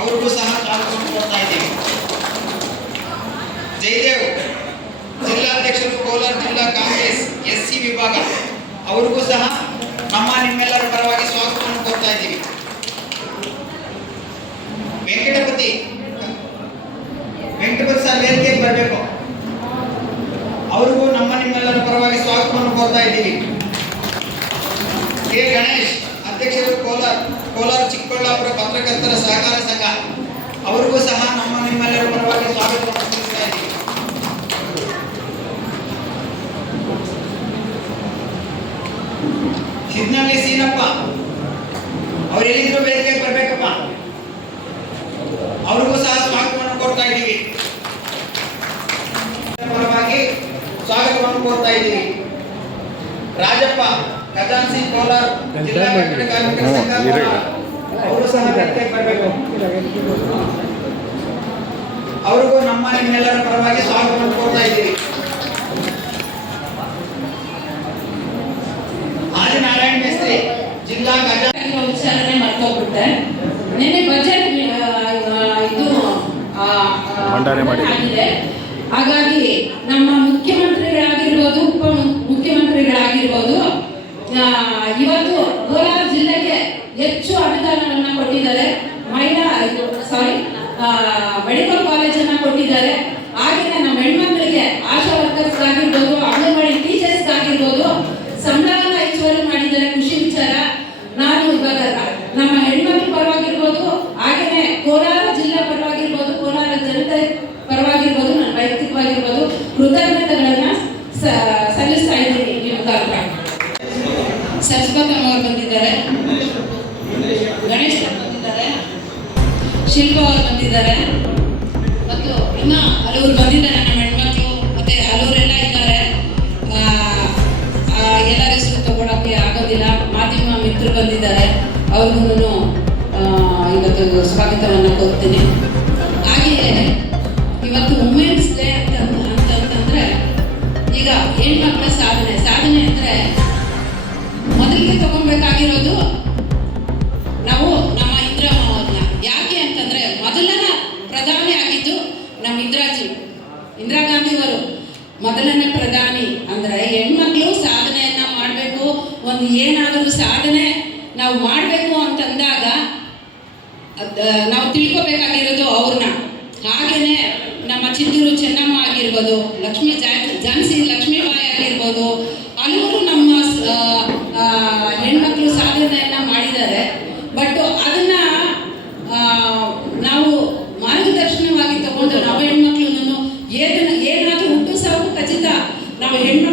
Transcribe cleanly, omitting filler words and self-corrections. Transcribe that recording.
ಅವ್ರಿಗೂ ಸಹ ಚಾಲನೆ ಕೊಡ್ತಾ ಇದ್ದೀವಿ. ಜಯದೇವ್ ಜಿಲ್ಲಾಧ್ಯಕ್ಷರು, ಕೋಲಾರ ಜಿಲ್ಲಾ ಕಾಂಗ್ರೆಸ್ SC ವಿಭಾಗ, ಅವ್ರಿಗೂ ಸಹ ನಿಮ್ಮೆಲ್ಲರ ಪರವಾಗಿ ಸ್ವಾಗತವನ್ನು ಕೋರ್ತಾ ಇದ್ದೀವಿ. ವೆಂಕಟಪತಿ ಸರ್ ವೇದಿಕೆಗೆ ಬರಬೇಕು. ಅವ್ರಿಗೂ ನಿಮ್ಮೆಲ್ಲರ ಪರವಾಗಿ ಸ್ವಾಗತವನ್ನು ಕೋರ್ತಾ ಇದ್ದೀವಿ. ಕೆ ಗಣೇಶ್ ಅಧ್ಯಕ್ಷರು, ಕೋಲಾರ ಚಿಕ್ಕಬಳ್ಳಾಪುರ ಪತ್ರಕರ್ತರ ಸಹಕಾರ ಸಂಘ, ಅವ್ರಿಗೂ ಸಹ ನಿಮ್ಮೆಲ್ಲರ ಪರವಾಗಿ ಸ್ವಾಗತವನ್ನು ಕೋರ್ತಾ ಇದ್ದೀವಿ. ಸಿದ್ನಲ್ಲಿ ಸೀನಪ್ಪ ಅವ್ರು ಎಲ್ಲಿದ್ರು ವೇದಿಕೆಗೆ ಬರಬೇಕಪ್ಪ, ಅವ್ರಿಗೂ ಸಹ ಸ್ವಾಗತವನ್ನು ಕೋರ್ತಾ ಇದ್ದೀವಿ. ಪರವಾಗಿ ಸ್ವಾಗತವನ್ನು ಕೋರ್ತಾ ಇದ್ದೀವಿ. ರಾಜಪ್ಪ ಖಜಾನ್ಸಿ, ಕೋಲಾರ ಜಿಲ್ಲಾ ಕಟ್ಟಡ ಕಾರ್ಮಿಕರ ಸಂಘ, ಅವರು ಸಹ ವೇದಿಕೆಗೆ ಬರಬೇಕು. ಅವ್ರಿಗೂ ನಿಮ್ಮೆಲ್ಲರ ಪರವಾಗಿ ಸ್ವಾಗತವನ್ನು ಕೋರ್ತಾ ಇದ್ದೀವಿ. ನಾರಾಯಣ ಮೇಸ್ತ್ರಿ ಜಿಲ್ಲಾ ಉಚ್ಚಾರಣೆ ಮಾಡ್ಕೊಂಡ್ಬಿಟ್ಟೆ. ನಿನ್ನೆ ಬಜೆಟ್ ಇದು ಆಗಿದೆ. ಹಾಗಾಗಿ ನಮ್ಮ ಮುಖ್ಯಮಂತ್ರಿಗಳಾಗಿರ್ಬೋದು, ಉಪ ಮುಖ್ಯಮಂತ್ರಿಗಳಾಗಿರ್ಬೋದು, ಇವತ್ತು ಕೋಲಾರ ಜಿಲ್ಲೆಗೆ ಹೆಚ್ಚು ಅನುದಾನವನ್ನು ಕೊಟ್ಟಿದ್ದಾರೆ. ಮೆಡಿಕಲ್ ಕಾಲೇಜನ್ನು ಕೊಟ್ಟಿದ್ದಾರೆ. ಹಾಗೆಯೇ ನಮ್ಮ ಹೆಣ್ಮಕ್ಳಿಗೆ ಆಶಾ ವರ್ಕರ್ಸ್ ಆಗಿರ್ಬೋದು, ಅಂಗನವಾಡಿ ಟೀಚರ್ಸ್ ಆಗಿರ್ಬೋದು ಸಂಬಳವನ್ನು ಹೆಚ್ಚುವರಿ ಮಾಡಿದ್ದಾರೆ. ಖುಷಿ ವಿಚಾರ. ನಾನು ಇವಾಗ ನಮ್ಮ ಹೆಣ್ಮಕ್ಳ ಪರವಾಗಿರ್ಬೋದು, ಹಾಗೆಯೇ ಕೋಲಾರ ಜಿಲ್ಲಾ ಪರವಾಗಿರ್ಬೋದು, ಕೋಲಾರ ಜನತೆ ಪರವಾಗಿರ್ಬೋದು, ನನ್ನ ವೈಯಕ್ತಿಕವಾಗಿರ್ಬೋದು ಕೃತಜ್ಞತೆಗಳನ್ನು ಸಲ್ಲಿಸ್ತಾ ಇದ್ದೀನಿ. ಈ ಮುಖಾಂತರ ಸರಸ್ವತಮ್ಮ ಅವರು ಬಂದಿದ್ದಾರೆ, ಗಣೇಶ್ ಬಂದಿದ್ದಾರೆ, ಶಿಲ್ಪ ಅವರು ಬಂದಿದ್ದಾರೆ, ಮತ್ತು ಇನ್ನೂ ಹಲವರು ಬಂದಿದ್ದಾರೆ. ನಮ್ಮ ಹೆಣ್ಮಕ್ಳು ಮತ್ತೆ ಹಲವರೆಲ್ಲ ಇದ್ದಾರೆ. ಎಲ್ಲರ ಹೆಸರು ತಗೊಳಕ್ಕೆ ಆಗೋದಿಲ್ಲ. ಮಾಧ್ಯಮ ಮಿತ್ರರು ಬಂದಿದ್ದಾರೆ, ಅವ್ರಿಗೂ ಇವತ್ತು ಸ್ವಾಗತವನ್ನು ಕೋರ್ತೀನಿ. ಹಾಗೆಯೇ ಇವತ್ತು ವುಮೆನ್ಸ್ ಡೇ ಅಂತಂದ್ರೆ ಈಗ ಹೆಣ್ಮಕ್ಳ ಸಾಧನೆ ಅಂದರೆ ಮೊದಲಿಗೆ ತಗೊಬೇಕಾಗಿರೋದು ನಾವು ನಮ್ಮ ಇಂದಿರಮ್ಮ ಅವ್ರನ್ನ. ಯಾಕೆ ಅಂತಂದ್ರೆ ಮೊದಲನ ಪ್ರಧಾನಿ ಆಗಿದ್ದು ನಮ್ಮ ಇಂದಿರಾ ಗಾಂಧಿಯವರು ಮೊದಲನೇ ಪ್ರಧಾನಿ. ಅಂದ್ರೆ ಹೆಣ್ಮಕ್ಳು ಸಾಧನೆಯನ್ನ ಮಾಡಬೇಕು. ಒಂದು ಏನಾದರೂ ಸಾಧನೆ ನಾವು ಮಾಡಬೇಕು ಅಂತಂದಾಗ ನಾವು ತಿಳ್ಕೊಬೇಕಾಗಿರೋದು ಅವ್ರನ್ನ. ಹಾಗೇನೆ ನಮ್ಮ ಚಿತ್ತೂರು ಚೆನ್ನಮ್ಮ ಆಗಿರ್ಬೋದು, ಝಾನ್ಸಿ ಲಕ್ಷ್ಮೀಬಾಯಿ ಆಗಿರ್ಬೋದು, ಹಲವರು ನಮ್ಮ ಹೆಣ್ಮಕ್ಳು ಸಾಧನೆಯನ್ನ ಮಾಡಿದ್ದಾರೆ. ಬಟ್ ಅದನ್ನ ನಾವು ಮಾರ್ಗದರ್ಶನವಾಗಿ ತಗೊಂಡು ನಾವು ಹೆಣ್ಮಕ್ಳು ಏನಾದರೂ ಹುಟ್ಟು ಸಾವು ಖಚಿತ. ನಾವು ಹೆಣ್ಣು